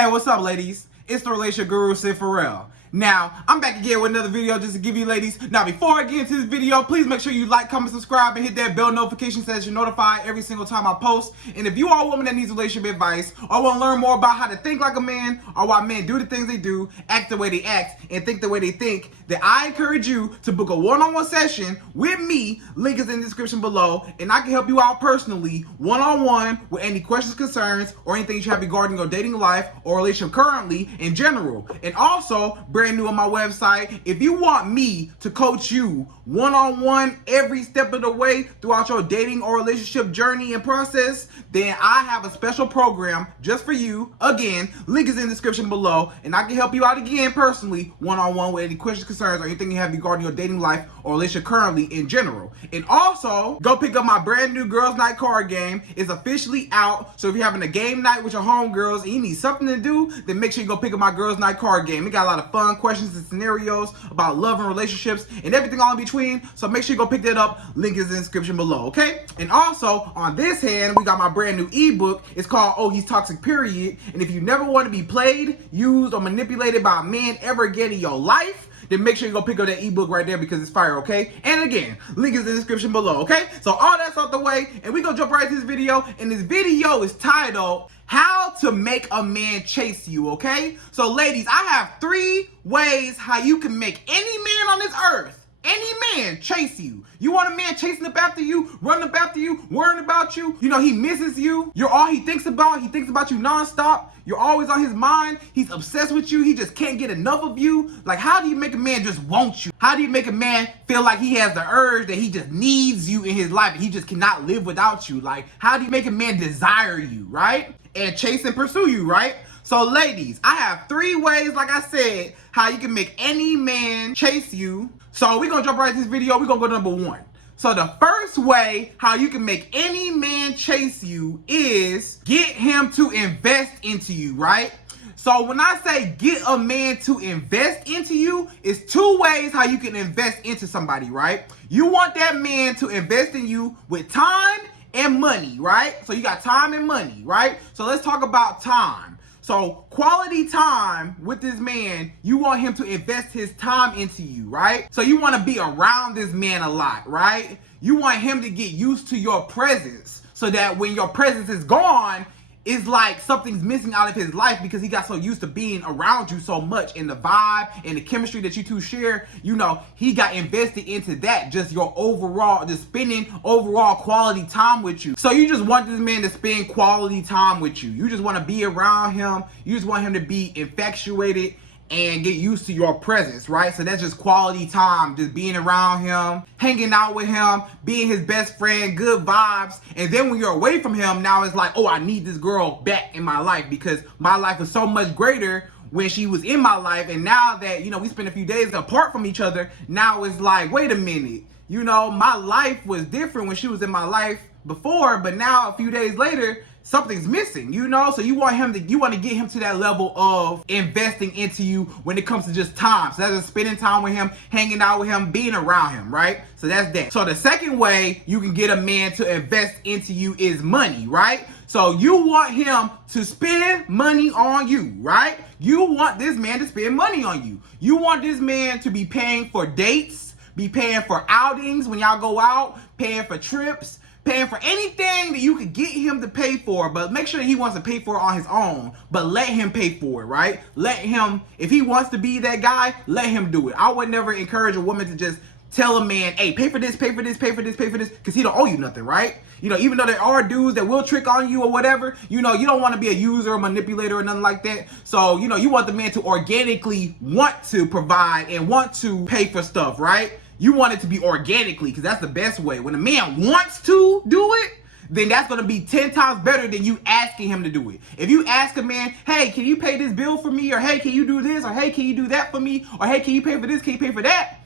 Hey, what's up, ladies? It's the relationship guru, Sydd Ferrell. Now, I'm back again with another video just to give you ladies. Now, before I get into this video, please make sure you like, comment, subscribe, and hit that bell notification so that you're notified every single time I post. And if you are a woman that needs relationship advice, or want to learn more about how to think like a man, or why men do the things they do, act the way they act, and think the way they think, then I encourage you to book a one-on-one session with me. Link is in the description below, and I can help you out personally, one-on-one, with any questions, concerns, or anything you have regarding your dating life or relationship currently in general. And also, brand new on my website, if you want me to coach you one-on-one every step of the way throughout your dating or relationship journey and process, then I have a special program just for you. Again, link is in the description below, and I can help you out again personally, one-on-one, with any questions, concerns, or anything you have regarding your dating life or relationship currently in general. And also, go pick up my brand new Girls Night card game. It's officially out, so if you're having a game night with your homegirls and you need something to do, then make sure you go pick up my Girls Night card game. It got a lot of fun questions and scenarios about love and relationships and everything all in between, so make sure you go pick that up. Link is in the description below, okay? And also, on this hand, we got my brand new ebook. It's called Oh, He's Toxic, Period. And if you never want to be played, used, or manipulated by a man ever again in your life, then make sure you go pick up that ebook right there because it's fire, okay? And again, link is in the description below, okay? So all that's out the way, and we gonna jump right to this video. And this video is titled, How to Make a Man Chase You, okay? So ladies, I have 3 ways how you can make any man on this earth, any man, chase you. You want a man chasing up after you, running up after you, worrying about you. You know, he misses you. You're all he thinks about. He thinks about you nonstop. You're always on his mind. He's obsessed with you. He just can't get enough of you. Like, how do you make a man just want you? How do you make a man feel like he has the urge that he just needs you in his life and he just cannot live without you? Like, how do you make a man desire you, right? And chase and pursue you, right? So ladies, I have 3 ways, like I said, how you can make any man chase you. So we're gonna jump right into this video. We're gonna go to number 1. So the first way how you can make any man chase you is get him to invest into you, right? So when I say get a man to invest into you, it's 2 ways how you can invest into somebody, right? You want that man to invest in you with time and money, right? So you got time and money, right? So let's talk about time. So quality time with this man, you want him to invest his time into you, right? So you want to be around this man a lot, right? You want him to get used to your presence so that when your presence is gone, it's like something's missing out of his life because he got so used to being around you so much, and the vibe and the chemistry that you two share, you know, he got invested into that, just your overall, just spending overall quality time with you. So you just want this man to spend quality time with you. You just want to be around him. You just want him to be infatuated and get used to your presence, right? So that's just quality time, just being around him, hanging out with him, being his best friend, good vibes. And then when you're away from him, now it's like, oh, I need this girl back in my life because my life was so much greater when she was in my life. And now that, you know, we spent a few days apart from each other, now it's like, wait a minute, you know, my life was different when she was in my life before, but now a few days later, something's missing, you know? So you want to get him to that level of investing into you when it comes to just time. So that's just spending time with him, hanging out with him, being around him, right? So that's that. So the second way you can get a man to invest into you is money, right? So you want him to spend money on you, right? You want this man to spend money on you. You want this man to be paying for dates, be paying for outings when y'all go out, paying for trips, paying for anything that you could get him to pay for, but make sure that he wants to pay for it on his own, but let him pay for it, right? Let him, if he wants to be that guy, let him do it. I would never encourage a woman to just tell a man, hey, pay for this, pay for this, pay for this, pay for this, because he don't owe you nothing, right? You know, even though there are dudes that will trick on you or whatever, you know, you don't want to be a user or manipulator or nothing like that. So, you know, you want the man to organically want to provide and want to pay for stuff, right? You want it to be organically, because that's the best way. When a man wants to do it, then that's going to be 10 times better than you asking him to do it. If you ask a man, hey, can you pay this bill for me? Or hey, can you do this? Or hey, can you do that for me? Or hey, can you pay for this? Can you pay for that?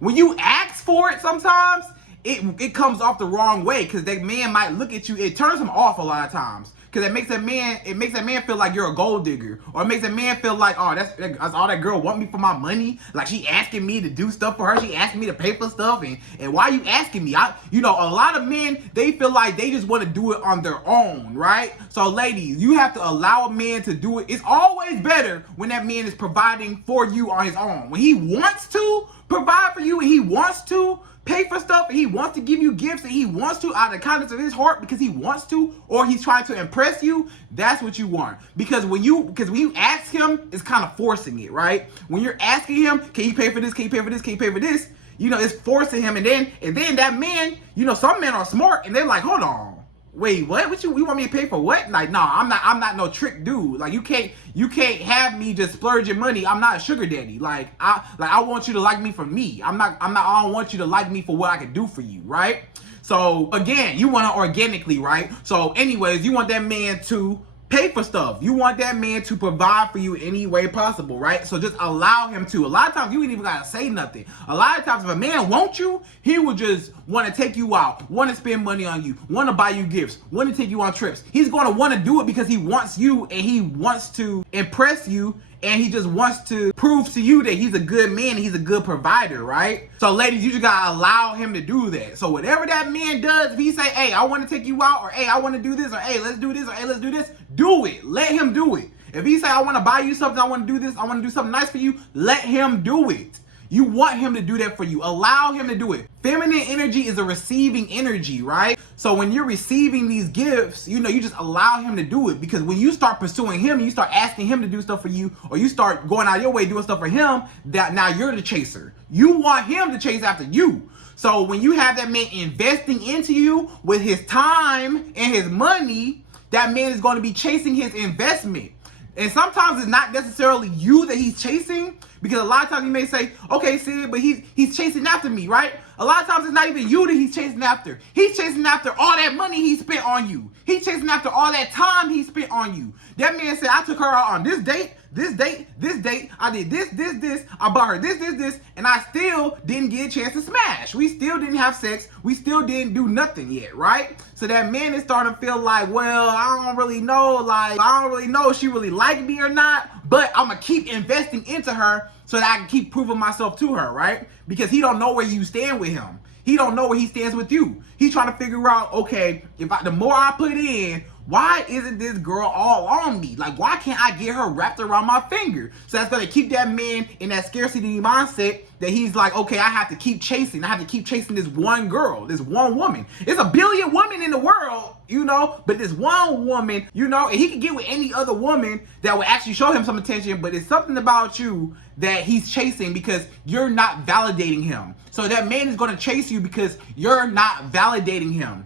When you ask for it sometimes, it comes off the wrong way, because that man might look at you. It turns him off a lot of times. Because it makes that man feel like you're a gold digger, or it makes that man feel like, oh, that's all that girl want me for my money. Like, she asking me to do stuff for her, she asking me to pay for stuff, and why you asking me? A lot of men, they feel like they just want to do it on their own, right? So ladies, you have to allow a man to do it. It's always better when that man is providing for you on his own. When he wants to provide for you, and he wants to pay for stuff, and he wants to give you gifts, and he wants to out of the kindness of his heart because he wants to, or he's trying to impress you, that's what you want. Because when you ask him, it's kind of forcing it, right? When you're asking him, can you pay for this, can you pay for this, can you pay for this, it's forcing him. And then that man, some men are smart, and they're like, hold on, wait, what you want me to pay for what? Like, no, I'm not no trick dude. Like, you can't have me just splurging money. I'm not a sugar daddy. Like, I want you to like me for me. I don't want you to like me for what I can do for you, right? So again, you want to organically, right? So anyways, you want that man to pay for stuff. You want that man to provide for you any way possible, right? So just allow him to. A lot of times you ain't even gotta say nothing. A lot of times if a man wants you, he will just want to take you out, want to spend money on you, want to buy you gifts, want to take you on trips. He's going to want to do it because he wants you, and he wants to impress you, and he just wants to prove to you that he's a good man, and he's a good provider, right? So ladies, you just gotta allow him to do that. So whatever that man does, if he say, hey, I want to take you out, or hey, I want to do this, or hey, let's do this, or hey, let's do this, do it. Let him do it. If he say, I want to buy you something, I want to do this, I want to do something nice for you, let him do it. You want him to do that for you. Allow him to do it. Feminine energy is a receiving energy, right? So when you're receiving these gifts, you just allow him to do it. Because when you start pursuing him, and you start asking him to do stuff for you, or you start going out of your way doing stuff for him, that now you're the chaser. You want him to chase after you. So when you have that man investing into you with his time and his money, that man is going to be chasing his investment. And sometimes it's not necessarily you that he's chasing, because a lot of times you may say, okay, Sid, but he's chasing after me, right? A lot of times it's not even you that he's chasing after. He's chasing after all that money he spent on you. He's chasing after all that time he spent on you. That man said, I took her out on this date, this date, this date. I did this. I bought her this, and I still didn't get a chance to smash. We still didn't have sex. We still didn't do nothing yet, right? So that man is starting to feel like, well, I don't really know if she really liked me or not, but I'm gonna keep investing into her so that I can keep proving myself to her, right? Because he don't know where you stand with him. He don't know where he stands with you. He's trying to figure out, okay, the more I put in, why isn't this girl all on me? Like, why can't I get her wrapped around my finger? So that's going to keep that man in that scarcity mindset that he's like, okay, I have to keep chasing. I have to keep chasing this one girl, this one woman. There's a billion women in the world, but this one woman, and he can get with any other woman that will actually show him some attention, but it's something about you that he's chasing because you're not validating him. So that man is going to chase you because you're not validating him.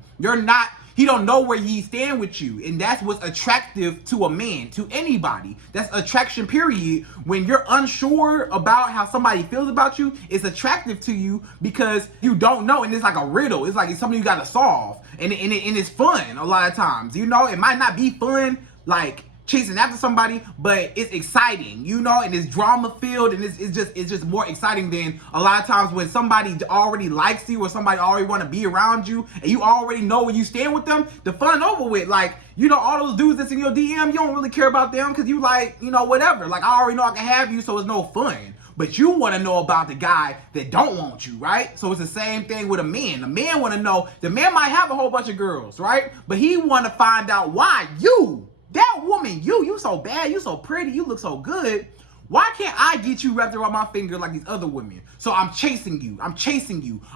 He don't know where he stand with you. And that's what's attractive to a man, to anybody. That's attraction, period. When you're unsure about how somebody feels about you, it's attractive to you because you don't know. And it's like a riddle. It's like it's something you got to solve. And it's fun a lot of times. It might not be fun like chasing after somebody, but it's exciting, and it's drama filled, and it's just more exciting than a lot of times when somebody already likes you or somebody already want to be around you and you already know where you stand with them. The fun over with, like, all those dudes that's in your DM, you don't really care about them because you like, whatever. Like, I already know I can have you, so it's no fun. But you want to know about the guy that don't want you, right? So it's the same thing with a man. The man want to know, the man might have a whole bunch of girls, right? But he want to find out why that woman, you so bad, you so pretty, you look so good. Why can't I get you wrapped around my finger like these other women? So I'm chasing you.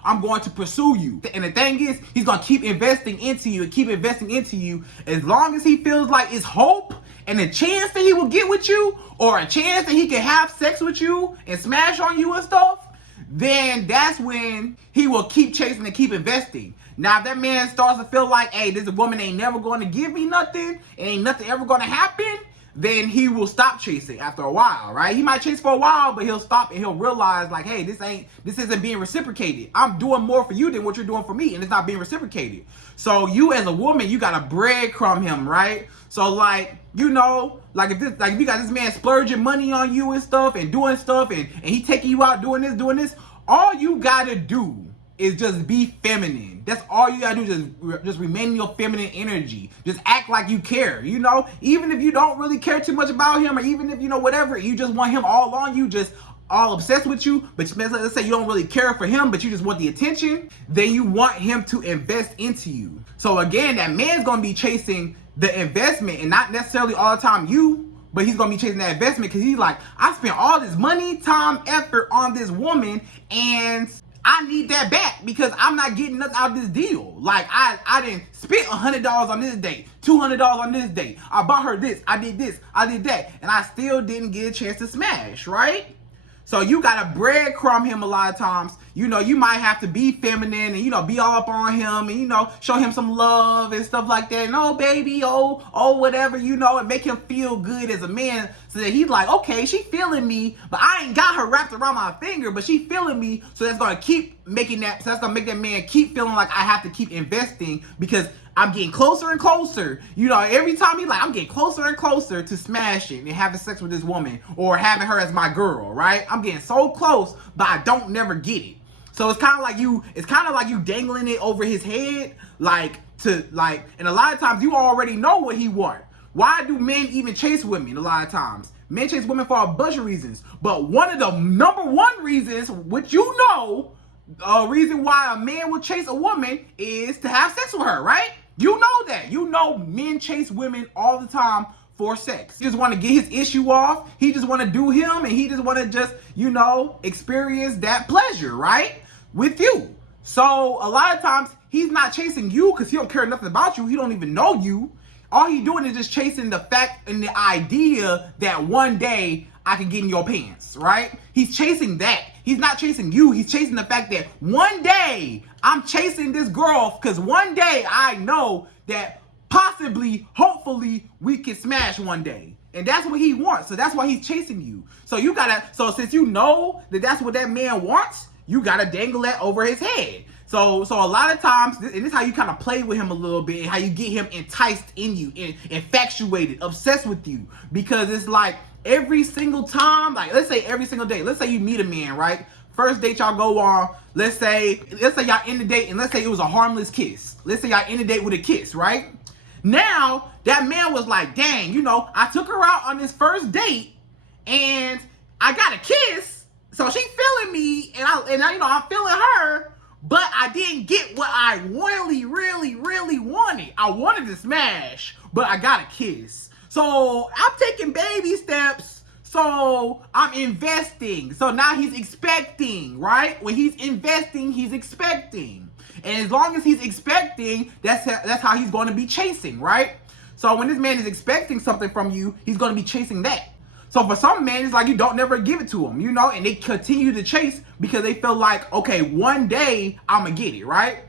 I'm going to pursue you. And the thing is, he's going to keep investing into you as long as he feels like it's hope and a chance that he will get with you, or a chance that he can have sex with you and smash on you and stuff. Then that's when he will keep chasing and keep investing. Now, if that man starts to feel like, hey, this woman ain't never going to give me nothing, and ain't nothing ever going to happen, then he will stop chasing after a while, right? He might chase for a while, but he'll stop and he'll realize, like, hey, this isn't being reciprocated. I'm doing more for you than what you're doing for me, and it's not being reciprocated. So you as a woman, you got to breadcrumb him, right? So like, if you got this man splurging money on you and stuff and doing stuff, and he taking you out doing this, all you got to do is just be feminine. That's all you gotta do. Just remain in your feminine energy. Just act like you care, you know? Even if you don't really care too much about him, or even if, you know, whatever, you just want him all on you, just all obsessed with you, but let's say you don't really care for him, but you just want the attention, then you want him to invest into you. So again, that man's gonna be chasing the investment, and not necessarily all the time you, but he's gonna be chasing that investment because he's like, I spent all this money, time, effort on this woman, and I need that back because I'm not getting nothing out of this deal. Like, I didn't spend $100 on this date, $200 on this date. I bought her this, I did that, and I still didn't get a chance to smash, right? So you gotta breadcrumb him a lot of times. You know, you might have to be feminine and, you know, be all up on him and, you know, show him some love and stuff like that. And, oh, baby, oh, whatever, you know, and make him feel good as a man so that he's like, okay, she feeling me, but I ain't got her wrapped around my finger, but she feeling me. So that's gonna keep making that, so that's gonna make that man keep feeling like I have to keep investing because I'm getting closer and closer. You know, every time he's like, I'm getting closer and closer to smashing and having sex with this woman or having her as my girl, right? I'm getting so close, but I don't never get it. So it's kind of like you dangling it over his head, and a lot of times you already know what he wants. Why do men even chase women? A lot of times men chase women for a bunch of reasons, but one of the number one reasons, which you know, reason why a man will chase a woman is to have sex with her, right? You know that. You know men chase women all the time for sex. He just want to get his issue off. He just want to do him, and he just want to just, you know, experience that pleasure, right? With you. So a lot of times he's not chasing you because he don't care nothing about you. He don't even know you. All he doing is just chasing the fact and the idea that one day I can get in your pants, right? He's chasing that. He's not chasing you. He's chasing the fact that one day I'm chasing this girl because one day I know that possibly, hopefully, we can smash one day. And that's what he wants. So that's why he's chasing you. So since you know that that's what that man wants, you gotta dangle that over his head. So a lot of times, and this is how you kind of play with him a little bit, and how you get him enticed in you, infatuated, obsessed with you. Because it's like every single time, like let's say every single day, let's say you meet a man, right? First date y'all go on, let's say y'all end the date, and let's say it was a harmless kiss. Let's say y'all end the date with a kiss, right? Now, that man was like, dang, you know, I took her out on this first date, and I got a kiss, so she feeling me, and I you know, I'm feeling her, but I didn't get what I really wanted. I wanted to smash, but I got a kiss. So I'm taking baby steps. So I'm investing. So now he's expecting, right? When he's investing, he's expecting. And as long as he's expecting, that's how he's going to be chasing, right? So when this man is expecting something from you, he's going to be chasing that. So for some men, it's like you don't never give it to them, you know, and they continue to chase because they feel like, okay, one day I'm going to get it, right?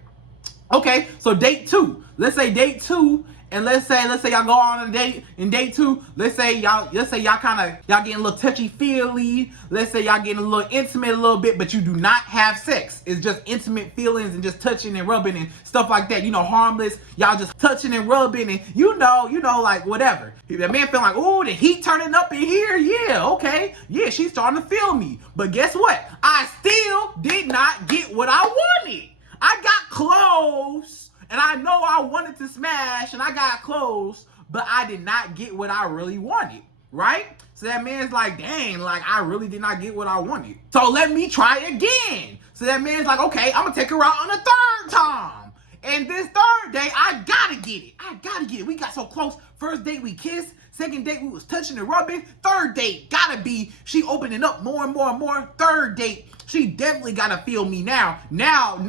Okay, so date two. Let's say date two, and let's say y'all go on a date, in date two, let's say y'all getting a little touchy-feely, let's say y'all getting a little intimate a little bit, but you do not have sex. It's just intimate feelings and just touching and rubbing and stuff like that, you know, harmless, y'all just touching and rubbing and you know, like whatever. The man feeling like, oh, the heat turning up in here, yeah, okay, yeah, she's starting to feel me. But guess what? I still did not get what I wanted. I got close, and I know I wanted to smash, and I got close, but I did not get what I really wanted, right? So that man's like, dang, like, I really did not get what I wanted. So let me try again. So that man's like, okay, I'm going to take her out on a third time. And this third day, I got to get it. We got so close. First date, we kissed. Second date, we was touching and rubbing. Third date, gotta be, she opening up more and more and more. Third date, she definitely gotta feel me now. Now's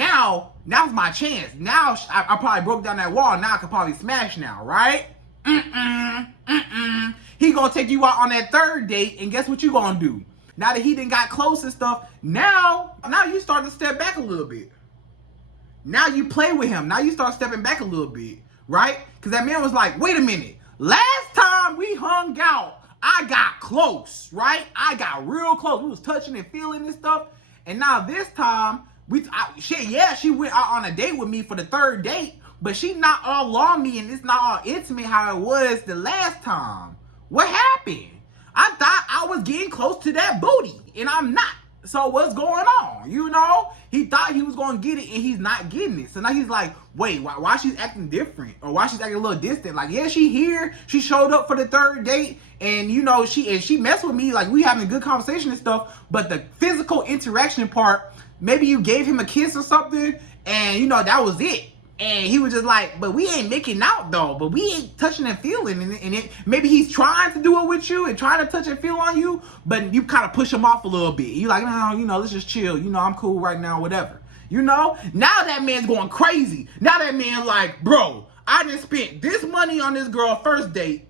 my chance. Now, I probably broke down that wall. Now I can probably smash now, right? He gonna take you out on that third date, and guess what you gonna do? Now that he done got close and stuff, now you start to step back a little bit. Now you play with him. Now you start stepping back a little bit, right? Because that man was like, wait a minute. Last time we hung out, I got close, right? I got real close. We was touching and feeling and stuff. And now this time, she went out on a date with me for the third date, but she not all on me and it's not all intimate how it was the last time. What happened? I thought I was getting close to that booty, and I'm not. So what's going on? You know? He thought he was gonna get it, and he's not getting it. So now he's like, wait, why she's acting different, or why she's acting a little distant? Like, yeah, she here, she showed up for the third date, and you know, she messed with me, like we having a good conversation and stuff. But the physical interaction part, maybe you gave him a kiss or something, and you know that was it. And he was just like, but we ain't making out though, but we ain't touching and feeling. And it, maybe he's trying to do it with you and trying to touch and feel on you, but you kind of push him off a little bit. You like, no, you know, let's just chill. You know, I'm cool right now, whatever. You know, now that man's going crazy. Now that man like, bro, I just spent this money on this girl first date,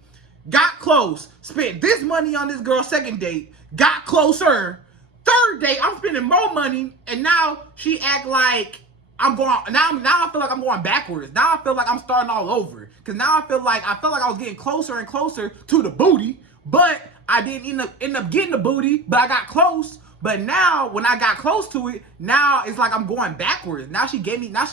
got close, spent this money on this girl second date, got closer, third date, I'm spending more money, and now she act like I'm going, now I feel like I'm going backwards. Now I feel like I'm starting all over. Because now I felt like I was getting closer and closer to the booty, but I didn't end up getting the booty, but I got close. But now when I got close to it, now it's like I'm going backwards. Now she's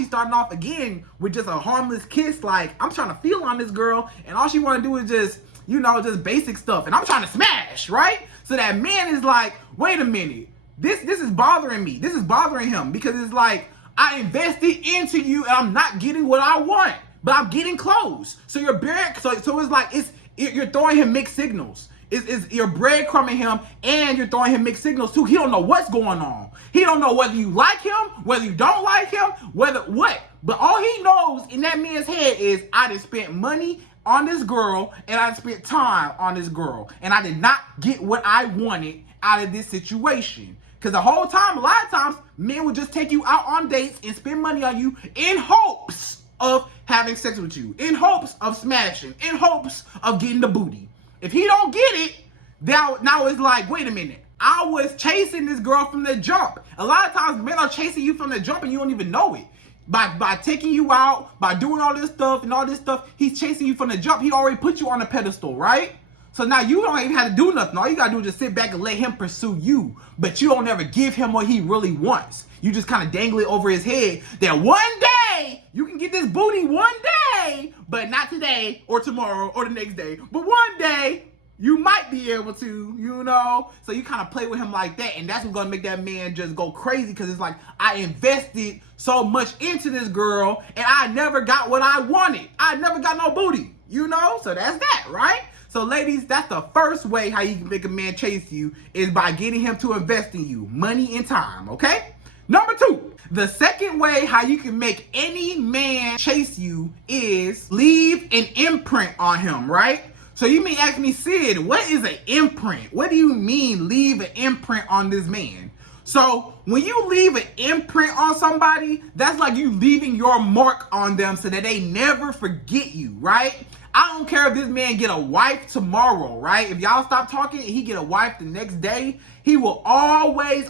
starting off again with just a harmless kiss. Like, I'm trying to feel on this girl, and all she want to do is just, you know, just basic stuff. And I'm trying to smash, right? So that man is like, wait a minute. This is bothering me. This is bothering him, because it's like, I invested into you and I'm not getting what I want, but I'm getting close. So you're so it's like you're throwing him mixed signals. You're breadcrumbing him, and you're throwing him mixed signals too. He don't know what's going on. He don't know whether you like him, whether you don't like him, whether what. But all he knows in that man's head is, I just spent money on this girl and I spent time on this girl, and I did not get what I wanted out of this situation. Because the whole time, a lot of times, men will just take you out on dates and spend money on you in hopes of having sex with you, in hopes of smashing, in hopes of getting the booty. If he don't get it, now it's like, wait a minute, I was chasing this girl from the jump. A lot of times, men are chasing you from the jump and you don't even know it. By taking you out, by doing all this stuff and all this stuff, he's chasing you from the jump. He already put you on a pedestal, right? So now you don't even have to do nothing. All you gotta do is just sit back and let him pursue you. But you don't ever give him what he really wants. You just kind of dangle it over his head that one day you can get this booty, one day, but not today or tomorrow or the next day. But one day you might be able to, you know? So you kind of play with him like that, and that's what's gonna make that man just go crazy, because it's like, I invested so much into this girl and I never got what I wanted. I never got no booty, you know? So that's that, right? So ladies, that's the first way how you can make a man chase you, is by getting him to invest in you, money and time, okay? Number 2, the second way how you can make any man chase you is leave an imprint on him, right? So you may ask me, Sid, what is an imprint? What do you mean leave an imprint on this man? So when you leave an imprint on somebody, that's like you leaving your mark on them so that they never forget you, right? I don't care if this man get a wife tomorrow, right? If y'all stop talking and he get a wife the next day, he will always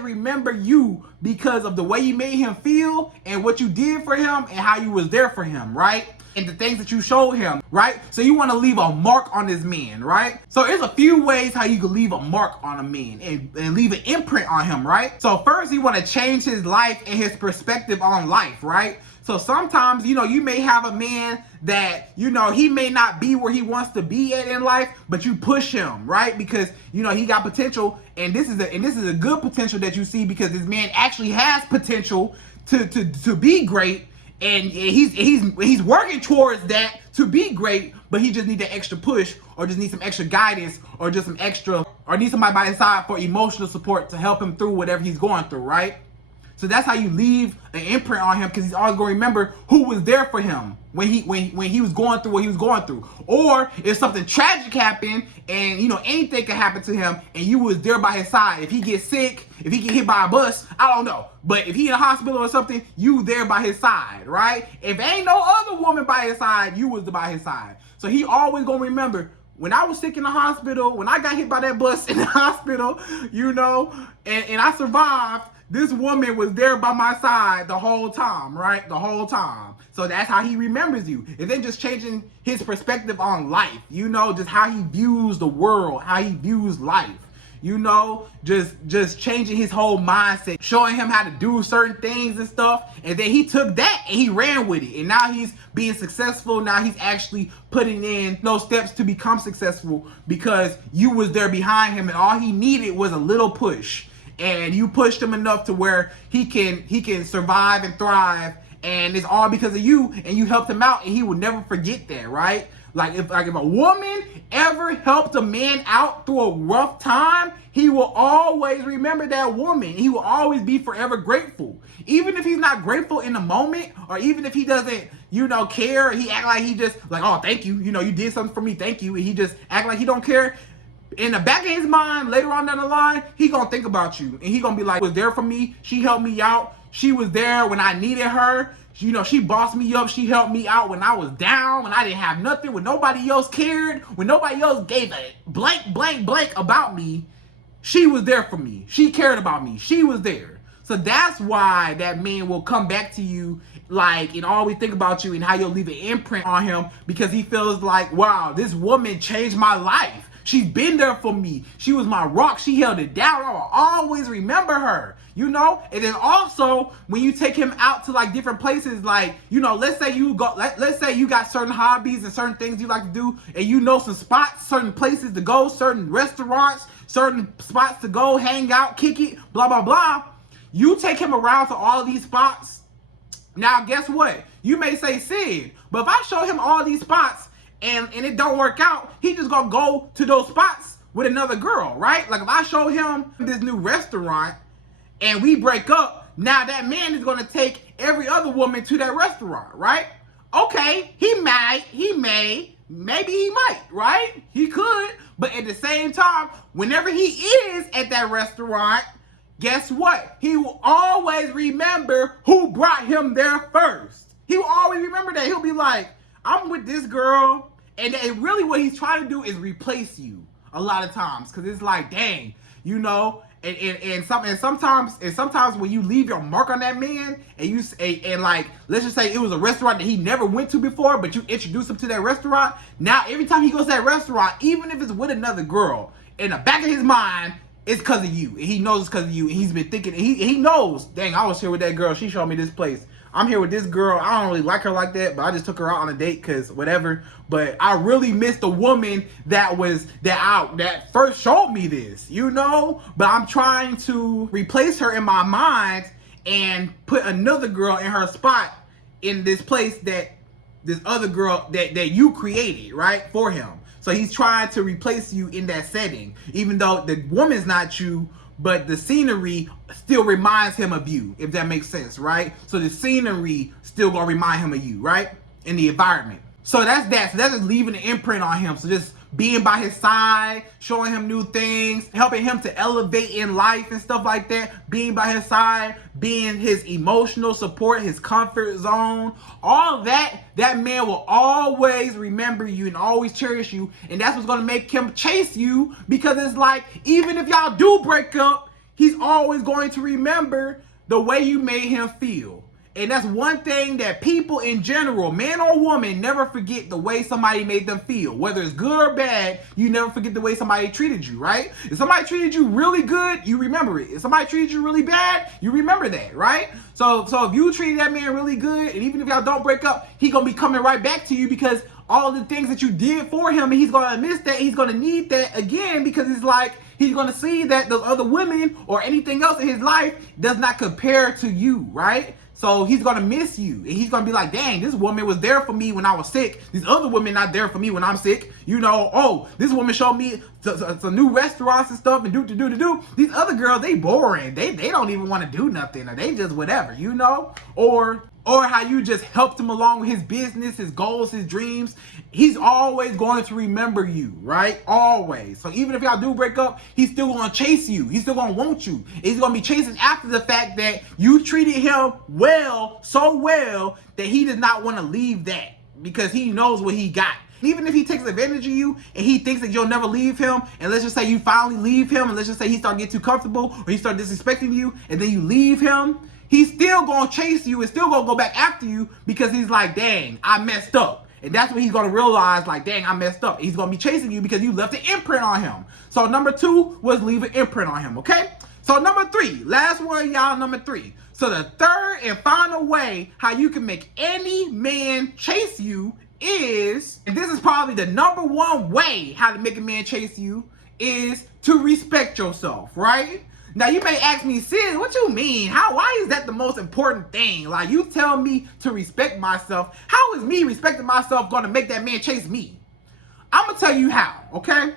remember you because of the way you made him feel and what you did for him and how you was there for him, right? And the things that you showed him, right? So you want to leave a mark on this man, right? So there's a few ways how you can leave a mark on a man and leave an imprint on him, right? So first, you want to change his life and his perspective on life, right? So sometimes, you know, you may have a man that, you know, he may not be where he wants to be at in life, but you push him, right? Because, you know, he got potential, and this is a good potential that you see, because this man actually has potential to be great, and he's working towards that to be great, but he just needs an extra push, or just needs some extra guidance, or just some extra, or need somebody by his side for emotional support to help him through whatever he's going through, right? So that's how you leave an imprint on him, because he's always going to remember who was there for him when he was going through what he was going through. Or if something tragic happened, and you know, anything could happen to him, and you was there by his side. If he gets sick, if he get hit by a bus, I don't know. But if he in a hospital or something, you there by his side, right? If ain't no other woman by his side, you was by his side. So he always going to remember, when I was sick in the hospital, when I got hit by that bus in the hospital, you know, and I survived, this woman was there by my side the whole time, right? The whole time. So that's how he remembers you. And then just changing his perspective on life, you know, just how he views the world, how he views life, you know, just changing his whole mindset, showing him how to do certain things and stuff. And then he took that and he ran with it. And now he's being successful. Now he's actually putting in those steps to become successful, because you was there behind him, and all he needed was a little push. and you pushed him enough to where he can survive and thrive, and it's all because of you, and you helped him out, and he will never forget that, right? Like if a woman ever helped a man out through a rough time, he will always remember that woman. He will always be forever grateful. Even if he's not grateful in the moment, or even if he doesn't, care, he act like he just like, oh, thank you, you did something for me, thank you, and he just act like he don't care. In the back of his mind, later on down the line, he gonna think about you, and he gonna be like, was there for me, she helped me out, she was there when I needed her. She bossed me up. She helped me out when I was down, when I didn't have nothing, when nobody else cared, when nobody else gave a blank about me. She was there for me. She cared about me. She was there. So that's why that man will come back to you, and always think about you and how you'll leave an imprint on him, because he feels like, wow, this woman changed my life. She's been there for me. She was my rock. She held it down. I will always remember her, And then also, when you take him out to different places, let's say you got certain hobbies and certain things you like to do, and some spots, certain places to go, certain restaurants, certain spots to go, hang out, kick it, blah, blah, blah. You take him around to all of these spots. Now, guess what? You may say, Sid, but if I show him all these spots, and it don't work out, he just gonna go to those spots with another girl, right? Like if I show him this new restaurant and we break up, now that man is gonna take every other woman to that restaurant, right? Okay, maybe he might, right? He could, but at the same time, whenever he is at that restaurant, guess what? He will always remember who brought him there first. He will always remember that. He'll be like, I'm with this girl, and really what he's trying to do is replace you a lot of times, because it's like, dang, and sometimes when you leave your mark on that man, and let's just say it was a restaurant that he never went to before, but you introduce him to that restaurant. Now every time he goes to that restaurant, even if it's with another girl, in the back of his mind, it's because of you, and he knows it's because of you, and he's been thinking, and he knows, dang, I was here with that girl, she showed me this place. I'm here with this girl. I don't really like her like that, but I just took her out on a date because whatever. But I really miss the woman that first showed me this, But I'm trying to replace her in my mind and put another girl in her spot in this place that this other girl that you created, right, for him. So he's trying to replace you in that setting, even though the woman's not you. But the scenery still reminds him of you, if that makes sense, right? So the scenery still gonna remind him of you, right? In the environment. So that's that. So that's just leaving an imprint on him. So just being by his side, showing him new things, helping him to elevate in life and stuff like that. Being by his side, being his emotional support, his comfort zone. All that man will always remember you and always cherish you. And that's what's gonna make him chase you, because it's like, even if y'all do break up, he's always going to remember the way you made him feel. And that's one thing that people in general, man or woman, never forget the way somebody made them feel. Whether it's good or bad, you never forget the way somebody treated you, right? If somebody treated you really good, you remember it. If somebody treated you really bad, you remember that, right? So if you treated that man really good, and even if y'all don't break up, he gonna be coming right back to you, because all the things that you did for him, and he's gonna miss that, he's gonna need that again, because it's like, he's gonna see that those other women or anything else in his life does not compare to you, right? So he's gonna miss you, and he's gonna be like, dang, this woman was there for me when I was sick. These other women not there for me when I'm sick. Oh, this woman showed me some new restaurants and stuff, and do. These other girls, they boring. They don't even want to do nothing, or they just whatever, Or how you just helped him along with his business, his goals, his dreams. He's always going to remember you, right? Always. So even if y'all do break up, he's still going to chase you. He's still going to want you. He's going to be chasing after the fact that you treated him well, so well, that he does not want to leave that, because he knows what he got. Even if he takes advantage of you and he thinks that you'll never leave him, and let's just say you finally leave him, and let's just say he starts getting too comfortable, or he starts disrespecting you, and then you leave him, he's still gonna chase you and still gonna go back after you, because he's like, dang, I messed up. And that's when he's gonna realize, like, dang, I messed up. He's gonna be chasing you because you left an imprint on him. So number 2 was leave an imprint on him, okay? So number 3, last one, y'all, number 3. So the third and final way how you can make any man chase you is, and this is probably the number 1 way how to make a man chase you, is to respect yourself, right? Now you may ask me, Sid, what you mean? Why is that the most important thing? Like, you tell me to respect myself. How is me respecting myself gonna make that man chase me? I'm gonna tell you how, okay?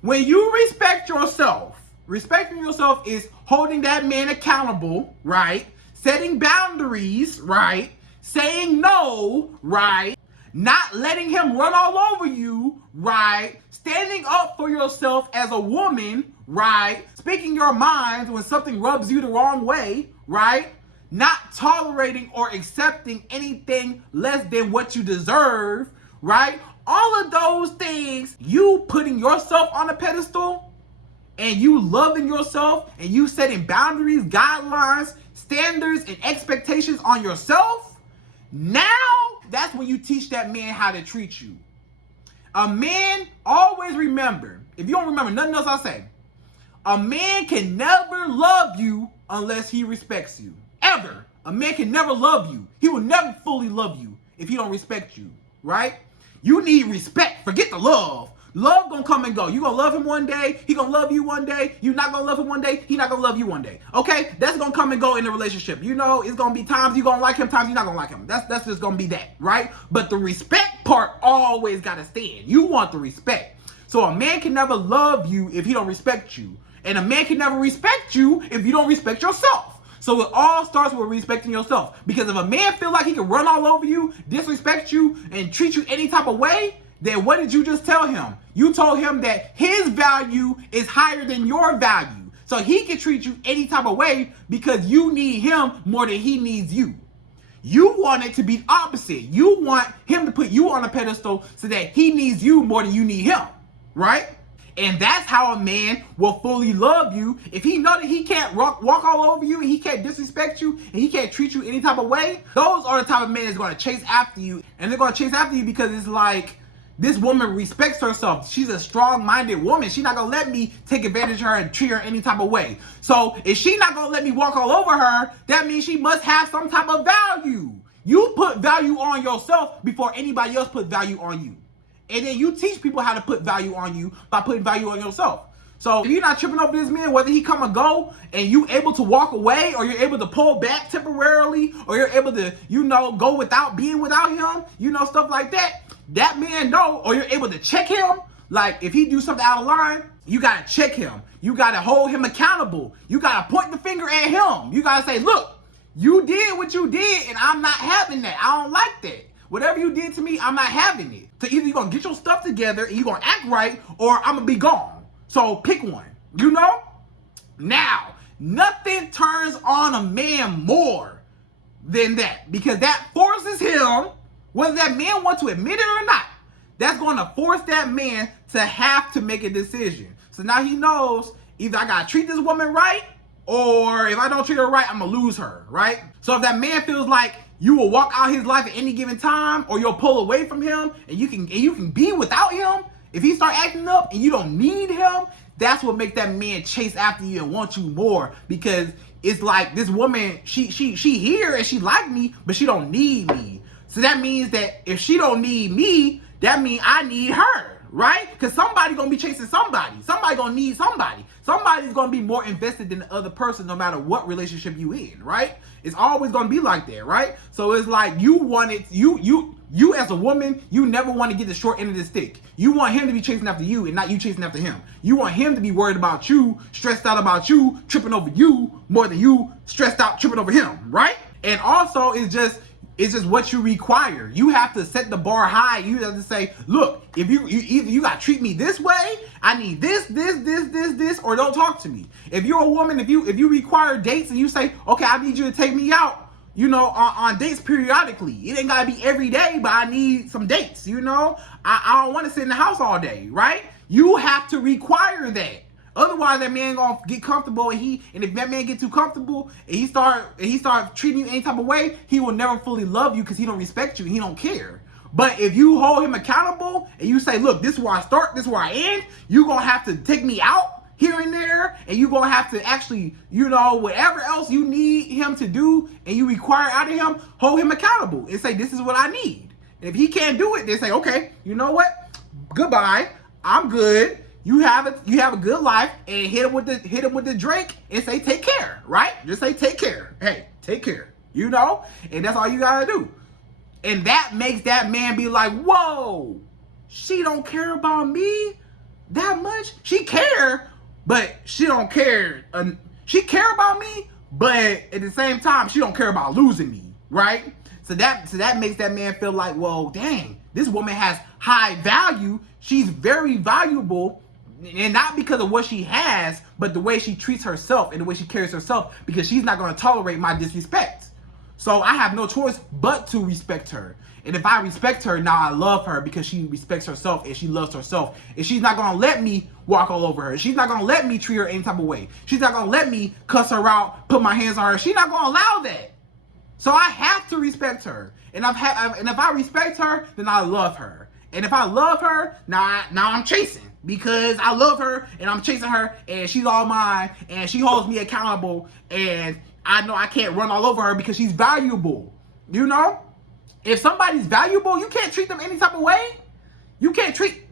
When you respect yourself, respecting yourself is holding that man accountable, right? Setting boundaries, right? Saying no, right? Not letting him run all over you, right? Standing up for yourself as a woman, right? Speaking your mind when something rubs you the wrong way, right? Not tolerating or accepting anything less than what you deserve, right? All of those things, you putting yourself on a pedestal and you loving yourself and you setting boundaries, guidelines, standards, and expectations on yourself, now that's when you teach that man how to treat you. A man, always remember, if you don't remember nothing else I say, a man can never love you unless he respects you. Ever. A man can never love you. He will never fully love you if he don't respect you, right? You need respect. Forget the love. Love gonna come and go. You gonna love him one day, he gonna love you one day. You not gonna love him one day, he not gonna love you one day. Okay? That's gonna come and go in the relationship. You know, it's gonna be times you gonna like him, times you not gonna like him. That's just gonna be that, right? But the respect part always gotta stand. You want the respect. So a man can never love you if he don't respect you. And a man can never respect you if you don't respect yourself. So it all starts with respecting yourself. Because if a man feel like he can run all over you, disrespect you, and treat you any type of way, then what did you just tell him? You told him that his value is higher than your value. So he can treat you any type of way because you need him more than he needs you. You want it to be opposite. You want him to put you on a pedestal so that he needs you more than you need him, right? And that's how a man will fully love you. If he know that he can't walk all over you and he can't disrespect you and he can't treat you any type of way, those are the type of men that's going to chase after you. And they're going to chase after you because it's like, this woman respects herself. She's a strong-minded woman. She's not going to let me take advantage of her and treat her any type of way. So if she's not going to let me walk all over her, that means she must have some type of value. You put value on yourself before anybody else put value on you. And then you teach people how to put value on you by putting value on yourself. So if you're not tripping over this man, whether he come or go, and you able to walk away, or you're able to pull back temporarily, or you're able to, go without being without him, stuff like that, that man know, or you're able to check him. Like if he do something out of line, you gotta check him. You gotta hold him accountable. You gotta point the finger at him. You gotta say, look, you did what you did, and I'm not having that. I don't like that. Whatever you did to me, I'm not having it. So either you're going to get your stuff together and you're going to act right, or I'm going to be gone. So pick one, Now, nothing turns on a man more than that, because that forces him, whether that man wants to admit it or not, that's going to force that man to have to make a decision. So now he knows either I got to treat this woman right, or if I don't treat her right, I'm going to lose her, right? So if that man feels like you will walk out his life at any given time, or you'll pull away from him and you can be without him, if he start acting up and you don't need him, that's what makes that man chase after you and want you more. Because it's like, this woman, she here and she like me, but she don't need me. So that means that if she don't need me, that means I need her, right? Because somebody gonna be chasing somebody. Somebody gonna need somebody. Somebody's gonna be more invested than the other person, no matter what relationship you in, right? It's always gonna be like that, right? So it's like you as a woman, you never want to get the short end of the stick. You want him to be chasing after you and not you chasing after him. You want him to be worried about you, stressed out about you, tripping over you more than you stressed out tripping over him, right? And also it's just what you require. You have to set the bar high. You have to say, look, if you either you gotta treat me this way, I need this, or don't talk to me. If you're a woman, if you require dates and you say, okay, I need you to take me out, on dates periodically. It ain't gotta be every day, but I need some dates, I don't want to sit in the house all day, right? You have to require that. Otherwise, that man gonna get comfortable, and if that man get too comfortable and he start treating you any type of way, he will never fully love you because he don't respect you and he don't care. But if you hold him accountable and you say, look, this is where I start, this is where I end, you gonna have to take me out here and there, and you gonna have to actually, whatever else you need him to do and you require out of him, hold him accountable and say, this is what I need. And if he can't do it, they say, okay, you know what? Goodbye. I'm good. you have a good life, and hit him with the drink and say take care, right? Just say take care. Hey, take care. You know? And that's all you gotta do. And that makes that man be like, whoa, she don't care about me that much. She care, but she don't care. She care about me, but at the same time, she don't care about losing me, right? So that makes that man feel like, well, dang, this woman has high value. She's very valuable, and not because of what she has, but the way she treats herself and the way she carries herself, because she's not going to tolerate my disrespect. So I have no choice but to respect her. And if I respect her, now I love her because she respects herself and she loves herself. And she's not going to let me walk all over her. She's not going to let me treat her any type of way. She's not going to let me cuss her out, put my hands on her. She's not going to allow that. So I have to respect her. And if I respect her, then I love her. And if I love her, now I'm chasing. Because I love her and I'm chasing her and she's all mine and she holds me accountable, and I know I can't run all over her because she's valuable. You know? If somebody's valuable, you can't treat them any type of way. You can't treat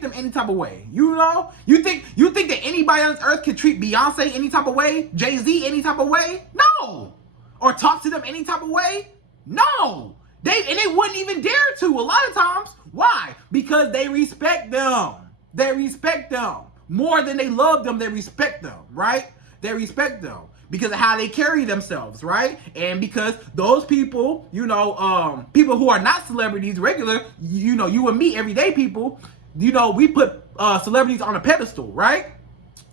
them any type of way. You know? You think that anybody on this earth can treat Beyonce any type of way? Jay-Z any type of way? No. Or talk to them any type of way? No. They wouldn't even dare to a lot of times. Why? Because they respect them. They respect them. More than they love them, they respect them, right? They respect them because of how they carry themselves, right? And because those people, you know, people who are not celebrities, regular, you know, you and me, everyday people, you know, we put celebrities on a pedestal, right?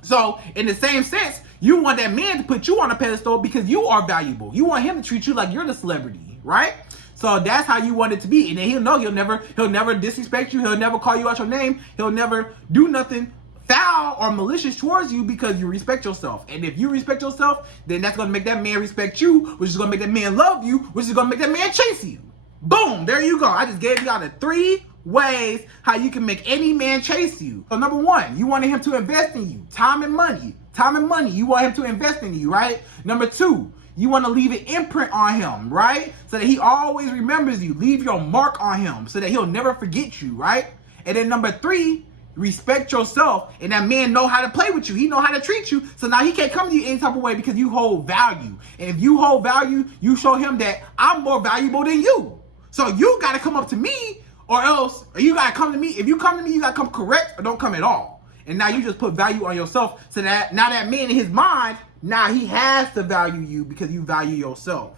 So in the same sense, you want that man to put you on a pedestal because you are valuable. You want him to treat you like you're the celebrity, right? So that's how you want it to be. And then he'll know he'll never disrespect you. He'll never call you out your name. He'll never do nothing foul or malicious towards you because you respect yourself. And if you respect yourself, then that's going to make that man respect you, which is going to make that man love you, which is going to make that man chase you. Boom, there you go. I just gave y'all the 3 ways how you can make any man chase you. So number 1, you wanted him to invest in you. Time and money. Time and money. You want him to invest in you, right? Number 2, you want to leave an imprint on him, right? So that he always remembers you. Leave your mark on him so that he'll never forget you, right? And then number 3, respect yourself, and that man know how to play with you. He know how to treat you. So now he can't come to you any type of way because you hold value. And if you hold value, you show him that I'm more valuable than you. So you got to come up to me, or else you got to come to me. If you come to me, you got to come correct or don't come at all. And now you just put value on yourself, so that now that man in his mind, now he has to value you because you value yourself.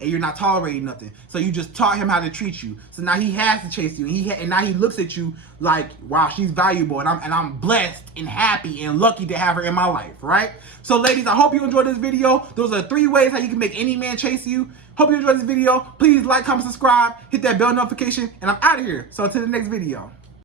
And you're not tolerating nothing. So you just taught him how to treat you. So now he has to chase you. And now he looks at you like, wow, she's valuable. And I'm blessed and happy and lucky to have her in my life, right? So ladies, I hope you enjoyed this video. Those are 3 ways how you can make any man chase you. Hope you enjoyed this video. Please like, comment, subscribe, hit that bell notification, and I'm out of here. So until the next video.